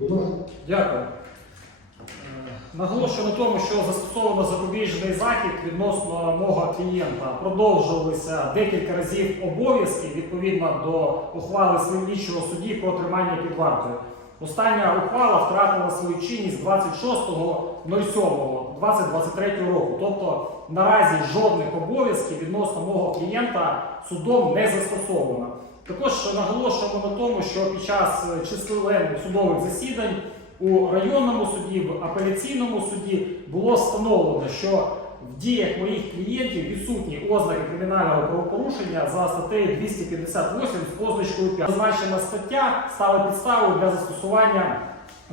Будь ласка. Дякую. Е, Наголошую на тому, що застосовано запобіжний захід відносно мого клієнта. Продовжувалися декілька разів обов'язки відповідно до ухвали слідчого судді про тримання під вартою. Остання ухвала втратила свою чинність 26.07.2023 року. Тобто наразі жодних обов'язків відносно мого клієнта судом не застосовано. Також наголошуємо на тому, що під час е, численних судових засідань у районному суді, в апеляційному суді було встановлено, що в діях моїх клієнтів відсутні ознаки кримінального правопорушення за статтею 258 з позначкою 5. Зазначена стаття стала підставою для застосування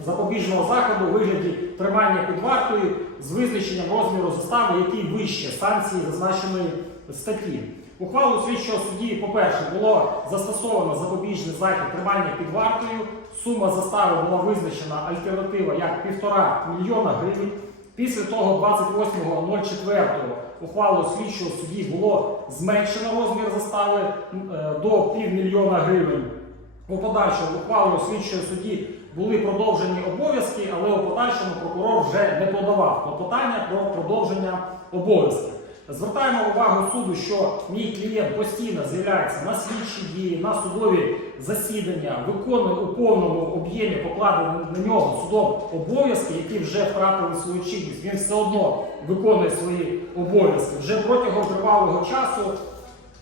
запобіжного заходу у вигляді тримання під вартою з визначенням розміру застави, який вище санкції зазначеної статті. Ухвалу слідчого судді, по-перше, було застосовано запобіжний захід тримання під вартою. Сума застави була визначена альтернатива як 1,5 мільйона гривень. Після того, 28.04 ухвалою слідчого судді було зменшено розмір застави е, до півмільйона гривень. У подальшому ухвалою слідчого судді були продовжені обов'язки, але у подальшому прокурор вже не подавав клопотання про продовження обов'язків. Звертаємо увагу суду, що мій клієнт постійно з'являється на слідчі дії, на судові засідання, виконує у повному об'ємі покладені на нього судом обов'язки, які вже втратили свою чинність. Він все одно виконує свої обов'язки. Вже протягом тривалого часу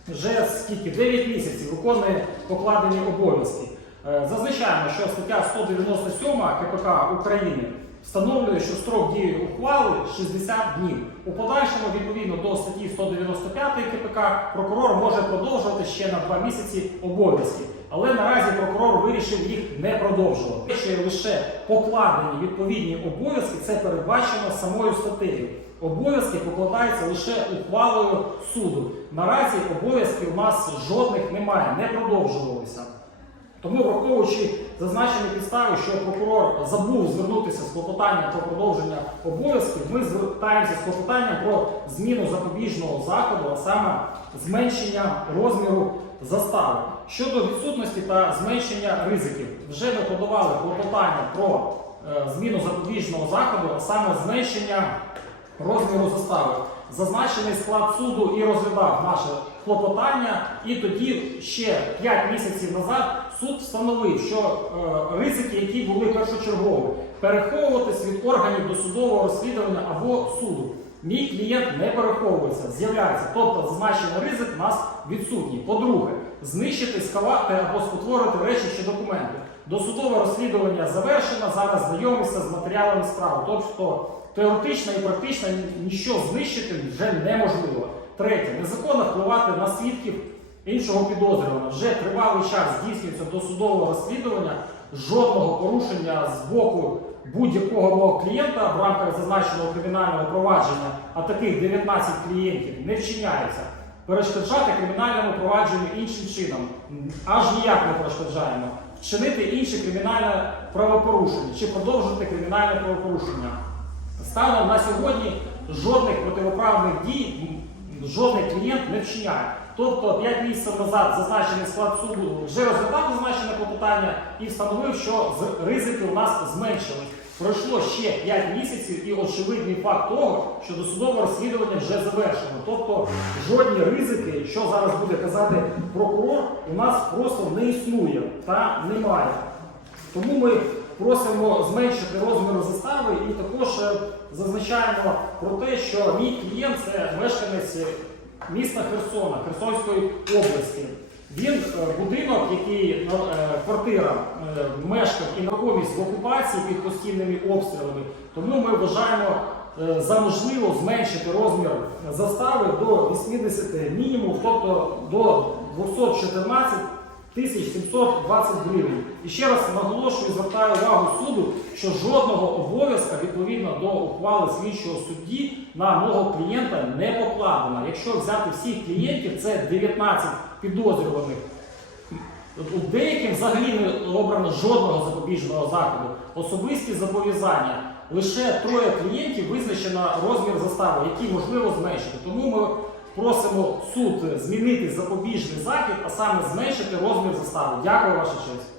вже скільки 9 місяців виконує покладені обов'язки. Е, Зазначаємо, що стаття 197 КПК України встановлює, що строк дії ухвали 60 днів. У подальшому, відповідно до статті 195 КПК, прокурор може продовжувати ще на 2 місяці обов'язки. Але наразі прокурор вирішив їх не продовжувати. Ще лише покладені відповідні обов'язки, це передбачено самою статтею. Обов'язки покладаються лише ухвалою суду. Наразі обов'язків у нас жодних немає, не продовжувалися. Тому, враховуючи зазначені підстави, що прокурор забув звернутися з клопотанням про продовження обов'язків, ми звертаємося з клопотанням про зміну запобіжного заходу, а саме зменшення розміру застави. Щодо відсутності та зменшення ризиків, вже ми подавали клопотання про е, зміну запобіжного заходу, а саме зменшення розміру застави. Зазначений склад суду і розглядав наше клопотання, і тоді ще 5 місяців назад суд встановив, що е, ризики, які були першочергові, переховуватись від органів досудового розслідування або суду. Мій клієнт не переховується, з'являється. Тобто зазначений ризик у нас відсутній. По-друге, знищити, сховати або спотворити речі чи документи. Досудове розслідування завершено, зараз знайомиться з матеріалами справи. Тобто теоретично і практично нічого знищити вже неможливо. Третє, незаконно впливати на свідків іншого підозрюваного. Вже тривалий час здійснюється досудове розслідування, жодного порушення з боку будь-якого мого клієнта в рамках зазначеного кримінального провадження, а таких 19 клієнтів, не вчиняється. Перешкоджати кримінальному провадженню іншим чином аж ніяк не перешкоджаємо. Вчинити інше кримінальне правопорушення чи продовжити кримінальне правопорушення. Станом на сьогодні жодних противоправних дій жодний клієнт не вчиняє. Тобто 5 місяців назад зазначений склад суду вже розглядав зазначене клопотання і встановив, що ризики у нас зменшились. Пройшло ще 5 місяців і очевидний факт того, що досудове розслідування вже завершено. Тобто жодні ризики, що зараз буде казати прокурор, у нас просто не існує та немає. Тому ми просимо зменшити розмір застави і також е, зазначаємо про те, що мій клієнт це мешканець міста Херсона, Херсонської області. Він е, будинок, який е, квартира е, мешкав і нерухомість в окупації під постійними обстрілами. Тому ми вважаємо за можливо зменшити розмір застави до 80 мінімум, тобто до 214 1720 гривень. І ще раз наголошую, звертаю увагу суду, що жодного обов'язка відповідно до ухвали слідчого судді на мого клієнта не покладено. Якщо взяти всіх клієнтів, це 19 підозрюваних. У деяким взагалі не обрано жодного запобіжного заходу. Особисті зобов'язання. Лише троє клієнтів визначено розмір застави, який можливо зменшити. Тому ми просимо суд змінити запобіжний захід, а саме зменшити розмір застави. Дякую, ваша честь.